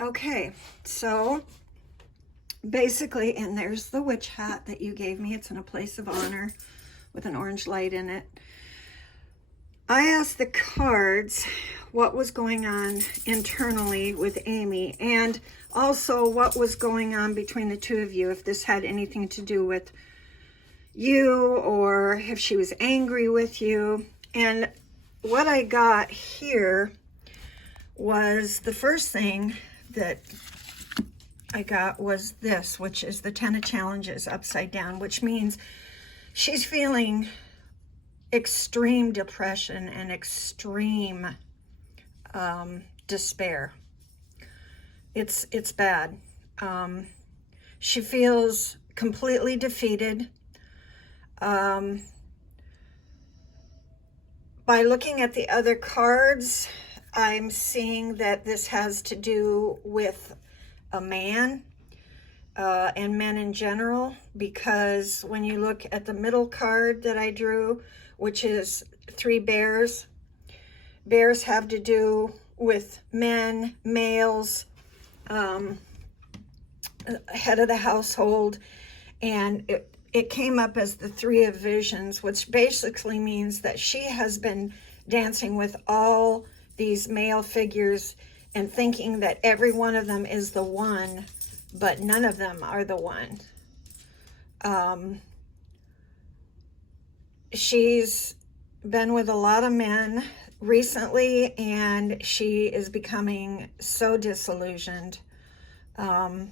Okay, so basically, and there's the witch hat that you gave me. It's in a place of honor with an orange light in it. I asked the cards what was going on internally with Amy, and also what was going on between the two of you, if this had anything to do with you or if she was angry with you. And what I got here was, the first thing that I got was this, which is the 10 of Challenges upside down, which means she's feeling extreme depression and extreme despair. It's bad. She feels completely defeated. By looking at the other cards, I'm seeing that this has to do with a man and men in general, because when you look at the middle card that I drew, which is 3 bears, bears have to do with men, males, head of the household, and it came up as the 3 of Visions, which basically means that she has been dancing with all these male figures and thinking that every one of them is the one, but none of them are the one. She's been with a lot of men recently, and she is becoming so disillusioned. And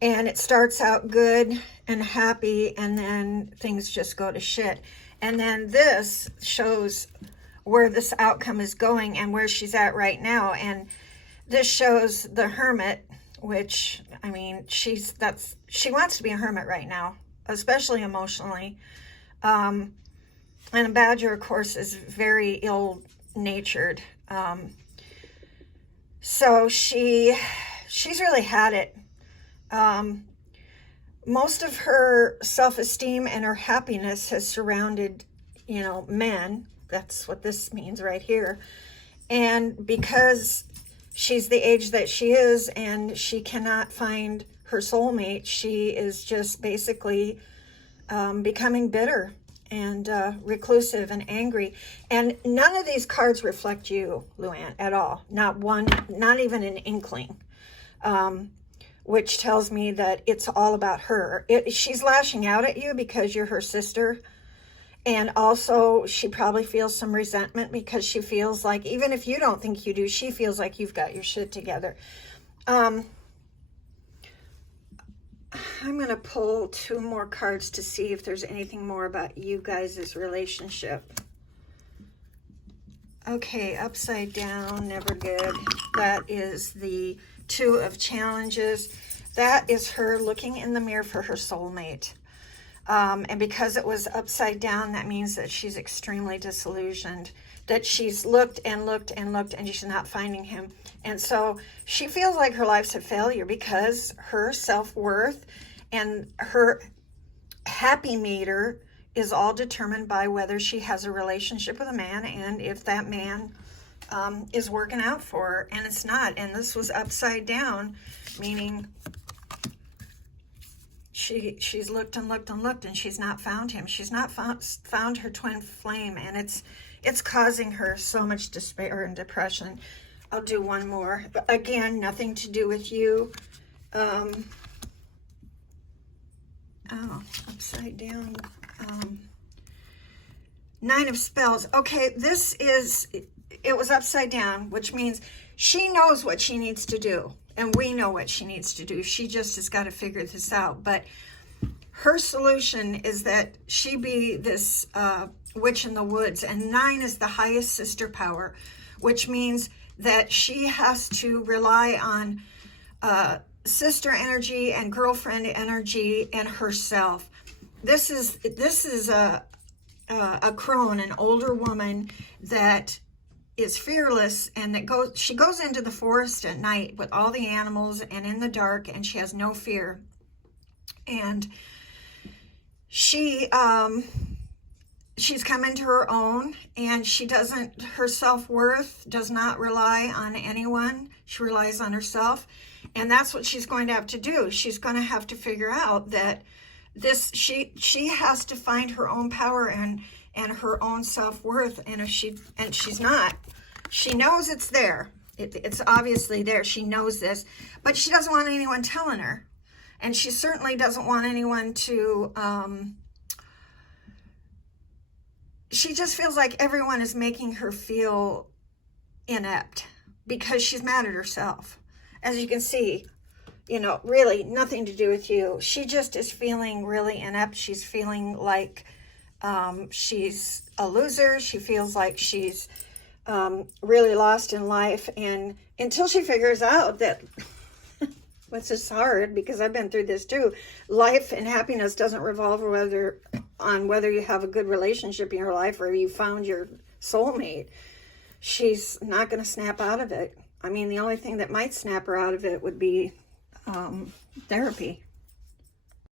it starts out good and happy, and then things just go to shit. And then this shows where this outcome is going and where she's at right now. And this shows the Hermit, which, I mean, she wants to be a hermit right now, especially emotionally. And a Badger, of course, is very ill-natured. So she's really had it. Most of her self-esteem and her happiness has surrounded, men. That's what this means right here. And because she's the age that she is and she cannot find her soulmate, she is just basically becoming bitter and reclusive and angry. And none of these cards reflect you, Luann, at all. Not one, not even an inkling. Which tells me that it's all about her. She's lashing out at you because you're her sister. And also, she probably feels some resentment because she feels like, even if you don't think you do, she feels like you've got your shit together. I'm going to pull 2 more cards to see if there's anything more about you guys' relationship. Okay, upside down, never good. That is the 2 of Challenges. That is her looking in the mirror for her soulmate. And because it was upside down, that means that she's extremely disillusioned, that she's looked and looked and looked and she's not finding him. And so she feels like her life's a failure because her self-worth and her happy meter is all determined by whether she has a relationship with a man and if that man is working out for her. And it's not. And this was upside down, meaning she's looked and looked and looked and she's not found him. She's not found her twin flame, and it's causing her so much despair and depression. I'll do one more, but again, nothing to do with you. Upside down. 9 of Spells. Okay, it was upside down, which means she knows what she needs to do. And we know what she needs to do. She just has got to figure this out. But her solution is that she be this witch in the woods. And 9 is the highest sister power, which means that she has to rely on sister energy and girlfriend energy and herself. This is a crone, an older woman that is fearless, and she goes into the forest at night with all the animals and in the dark, and she has no fear. And she she's come into her own, and she doesn't, her self-worth does not rely on anyone. She relies on herself. And that's what she's going to have to do. She's going to have to figure out that she has to find her own power and her own self-worth. And if she's not, she knows it's there. It's obviously there. She knows this, but she doesn't want anyone telling her. And she certainly doesn't want anyone to, she just feels like everyone is making her feel inept because she's mad at herself. As you can see, you know, really nothing to do with you. She just is feeling really inept. She's feeling like she's a loser. She feels like she's really lost in life. And until she figures out that, what's this hard, because I've been through this too, life and happiness doesn't revolve on whether you have a good relationship in your life or you found your soulmate. She's not going to snap out of it. I mean, the only thing that might snap her out of it would be therapy.